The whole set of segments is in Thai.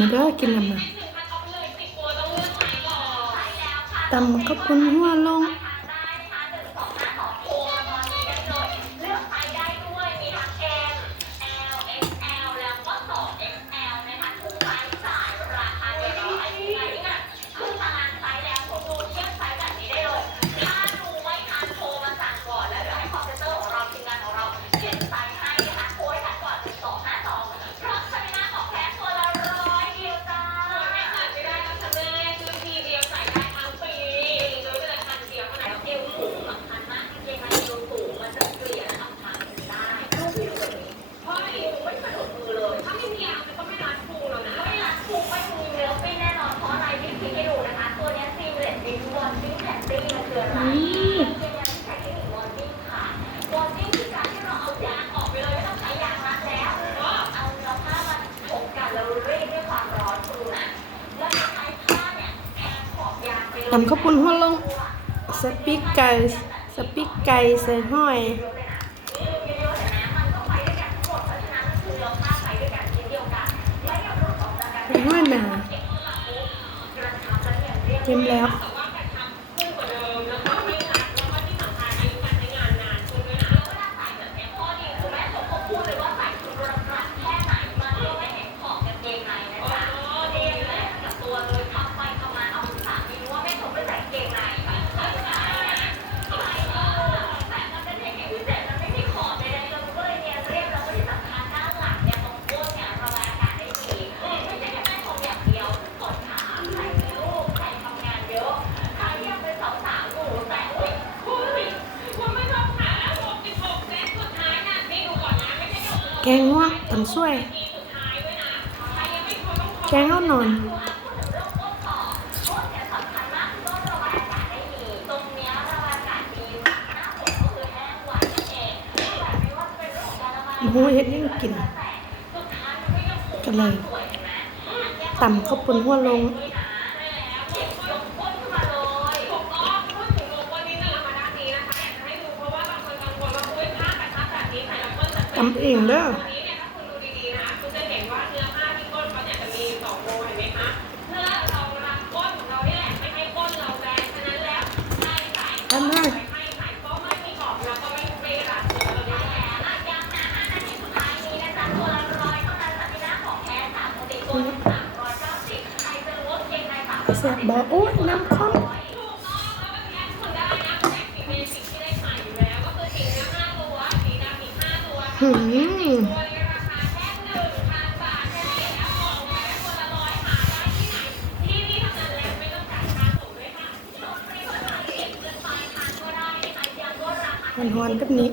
มาเด้อกินน้ำมาตำข้าวปุ้นหัวลงตำข้าวปุ้นหัวลงสปิกไก่ใส่ห้อยห้อยหนาเต็มแล้วแกงหัวตำช่วยแกงเอานอนโอ้โหเฮ็ดยังกินกันเลยตำข้าวปุ้นหัวลงตำเองเด้อทำได้แซ่บบ่โอ้ยน้ำข้นหอนๆแบบนี้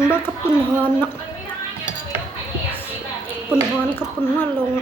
มันบ่กับปุ่นฮอนเนาะปุ่นฮอนกับปุ่นหัวลง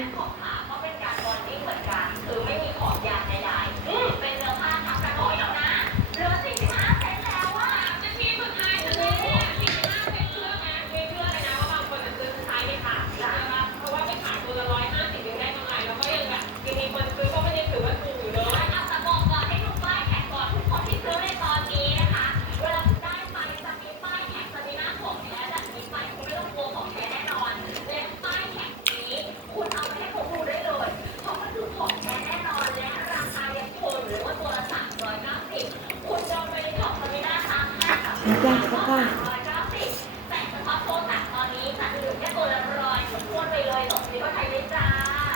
แต่เฉพาะโทรศัพท์ตอนนี้จะเหลือแค่ตัวละ100ทุกคนไปเลยส่งซิโรไทยเลยจ้า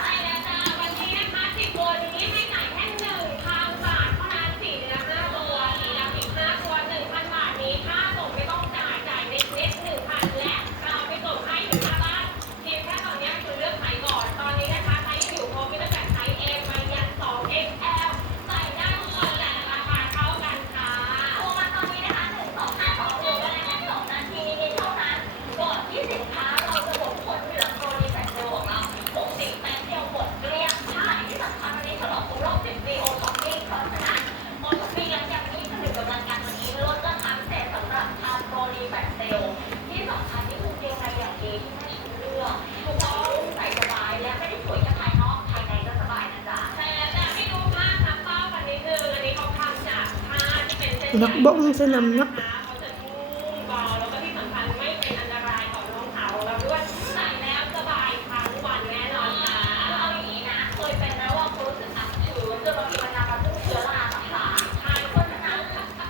ใช่แล้วจ้าวันนี้นะคะ10ตัวนี้ให้จ่ายแค่1,000 บาทเท่านั้น4เดือน5ตัว4ดำอีก5ตัว 1,000 บาทนี้ค่าส่งไม่ต้องจ่ายเน็ต 1,000 และเราไปส่งให้ถึงหน้าบ้านเพียงแค่ตอนนี้คือเลือกไซส์ก่อนตอนนี้นะคะไซส์อยู่ครบมีตั้งแต่ไซส์ M ไปยัน 2XL ใส่ได้ทุกคนและราคาเท่ากันค่ะโทรมาตอนนี้นะคะ1252หรือว่าใน2 นาทีนี้เท่านั้นก่อนที่สินค้าเราจะหมดผลเหลือโปรดีแฟกเซลของเรา60แป๊บเดียวหมดเกลี้ยงใช่ที่สำคัญวันนี้ฉลองครบรอบ10 ปีโอท็อปปิ้งเพราะฉะนั้นหมดปีแล้วยังมีผลิตกำลังการวันนี้ลดราคาพิเศษสำหรับทานโปรดีแฟกเซลที่สำคัญนี่คือเกงในอย่างดีที่ไม่ชิ้นเลือกถูกต้องใส่สบายและไม่ได้สวยแค่ภายนอกภายในก็สบายนะจ๊ะใช่แล้วจ้ะให้ดูภาพน้ำเต้ากันนิดนึงอันนี้เขาทำจากผ้าที่เป็นเส้นใย นักบ้องจะนำนะ เขาจะนุ่มเบาแล้วก็ที่สำคัญไม่เป็นอันตรายต่อรองเท้าเราด้วยใส่แล้วสบายทั้งวันแน่นอนค่ะเอาอย่างนี้นะเคยเป็นแล้วว่าคุณรู้สึกอับชื้นจนบางทีมันนำมาซึ่งเชื้อราต่างๆใช่เพราะฉะนั้น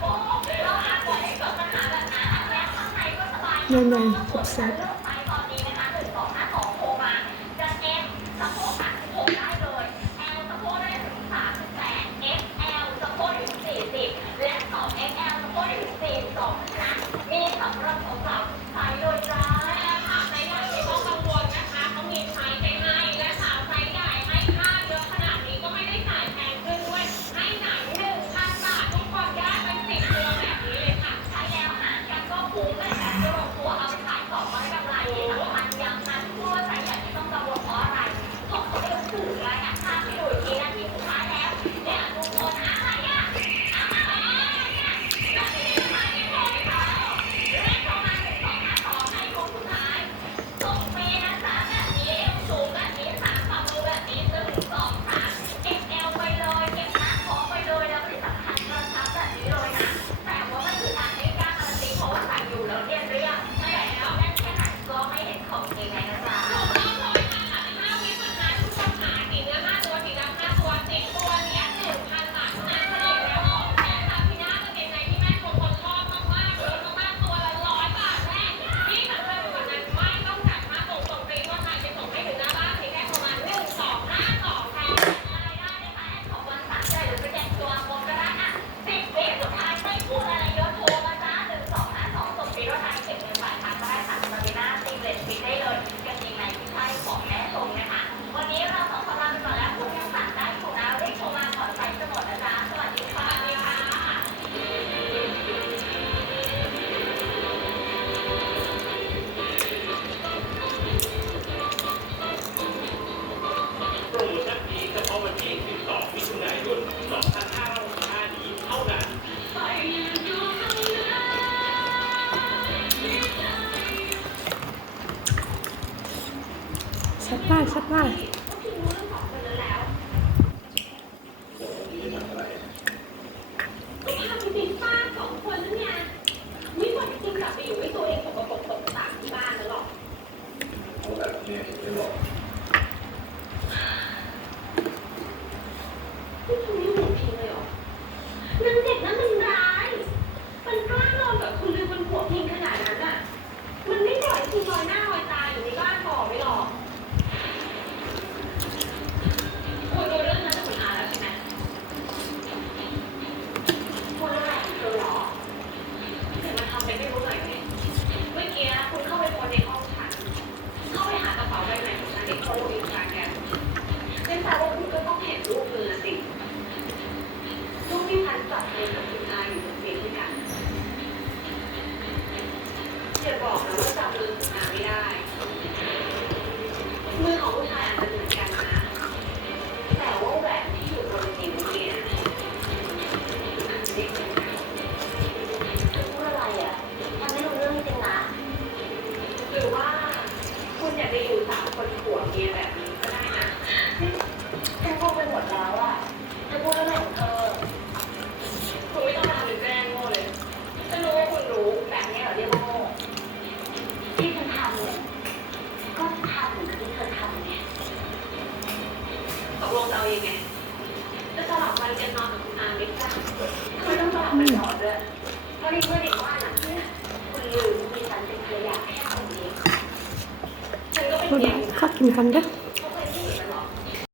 โอ้เราอาจปล่อยให้เกิดปัญหาแบบนั้นอันนี้ข้างในก็สบาย แน่นอนครบเซต เลือกไซส์ตอนนี้นะคะ1252โทรมาจะ M สะโพก36ได้เลย L สะโพกได้ถึง38 XL สะโพกถึง40และ 2XL สะโพกถึง42นะมีสำหรับสาวๆไซส์เลยจ้าและค่ะไซส์ใหญ่ไม่ต้องกังวลนะคะเขามีไซส์ให้และสาวไซส์ใหญ่ให้ค่าเยอะขนาดนี้ก็ไม่ได้จ่ายแพงขึ้นด้วยให้จ่าย1,000 บาททุกคนได้เป็น10ตัวแบบนี้เลยค่ะใช้แล้วหารกันก็คุ้มเลยแบบจะลงตัวเอาไปขายต่อก็ได้กำไรที่สำคัญย้ำนะที่พูดว่าไซส์ใหญ่ไม่ต้องกังวลเพราะอะไรเพราะเขาไม่ต้องถืออะไรอ่ะถ้าไปดูอีกทีนาทีสุดท้ายแล้วเนี่ยทุกคนอะไรอ่ะแบบนี้มาที่โทรไปต่อเรียกโทรมา1252ให้คนสุดท้ายส่งฟรีนะจ๊ะแบบนี้เอวสูงแบบนี้3ฝ่ามือแบบนี้1 2 3 XL ไปเลยเก็บหน้าท้องไปเลยแล้วที่สำคัญกระชับแบบนี้เลยนะแต่ว่ามันคือการไม่กล้าการันตีเพราะว่าใส่อยู่แล้วเรียบใช่แล้วแน่นแค่ไหนก็ไม่เห็นของจริงไงนะจ๊ะถูกต้องเลยค่ะ5 วิสุดท้ายทุกคนหาสีเนื้อ5ตัวสีดำ5ตัว10ตัวเนี้ย1,000 บาทเท่านั้นเฉลี่ยแล้วของแท้ค่ะพี่น้าจะเป็นในที่แม่คนชอบมากๆเลยมากๆตัวละ100 บาทแรกที่สำคัญกว่านั้นไม่ต้องจ่ายค่าส่งฟรีว่าใครจะส่งให้ถึงหน้าบ้านเพียงแค่ประมาณ1252แทนอะไรได้นะคะแอดของวันสั่งได้หรือไปแจ้งตัวโมก็ได้อ่ะ10 วิสุดท้ายไม่พูดอะไรเยอะโทรมาจ้า1252ส่งฟรีว่าใครเก็บเงินปลายทางก็ได้ค่ะสมาร์ทหน้าตีเลทฟิตได้เลยกางเกงในที่ใช่ของแม่ส่งนะคะวันนี้เราสองคนลาไปก่อนแล้วคุณยังสั่งได้ถูกนะรีบโทรมาก่อนไฟจะหมดนะจ๊ะสวัสดีค่ะสวัสดีค่ะ โปรโมชั่นนี้เฉพาะวันที่ 12 มิถุนายน 2565 นี้เท่านั้น ชัดมากชัดมาก ก็พาไปติดป้า2 คนนั่นไงไม่ไหวจริงกลับไปอยู่ด้วยตัวเองสกปรกตกตากที่บ้านแล้วหรอก เอาแบบนี้ไม่บอก นี่คุณไม่ห่วงพิงเลยเหรอนางเด็กนั้นมันร้ายมันกล้านอนกับคุณลืมบนหัวพิงขนาดนั้นอ่ะ มันไม่ปล่อยพิงลอยหน้าลอยตาอยู่ในบ้านต่อไม่หรอกคุณรู้เรื่องนั้นจากคุณอาแล้วใช่ไหมคุณรู้อะไรเธอหรอเดี๋ยวมาทำเป็นไม่รู้หน่อยไหมเมื่อกี้คุณเข้าไปคนในห้องฉันเข้าไปหากระเป๋าใบใหม่ของฉันในโต๊ะอินสตาแกรมเป็นแปลว่าคุณก็ต้องเห็นรูปมือสิรูปที่ฉันจับมือกับคุณอาอยู่บนเตียงด้วยกันอย่าบอกนะว่าจำมือคุณอาไม่ได้ มือของผู้ชายอาจจะเหมือนกันนะ แต่ว่าแหวนที่อยู่บนนิ้วเนี่ยอาจจะไม่เหมือนกันจะพูดอะไรอ่ะมันไม่รู้เรื่องจริงนะหรือว่าคุณอยากจะอยู่3 คนผัวเมียแบบนี้ก็ได้นะฉันคงไปหมดแล้วอ่ะจะพูดอะไรของเธอคุณไม่ต้องมาทำเป็นแกล้งโง่เลยฉันรู้ว่าคุณรู้แบบนี้เหรอเรียกว่าโง่ที่ฉันทำเนี่ยก็ทำเหมือนที่เธอทำไงตกลงจะเอายังไงจะสลับวันกันนอนกับคุณอาไหมจ๊ะทำไมต้องสลับกันนอนด้วยเพราะนี่เพื่อนเด็กบ้านหลังเนี่ยคุณ กินคำเด้อ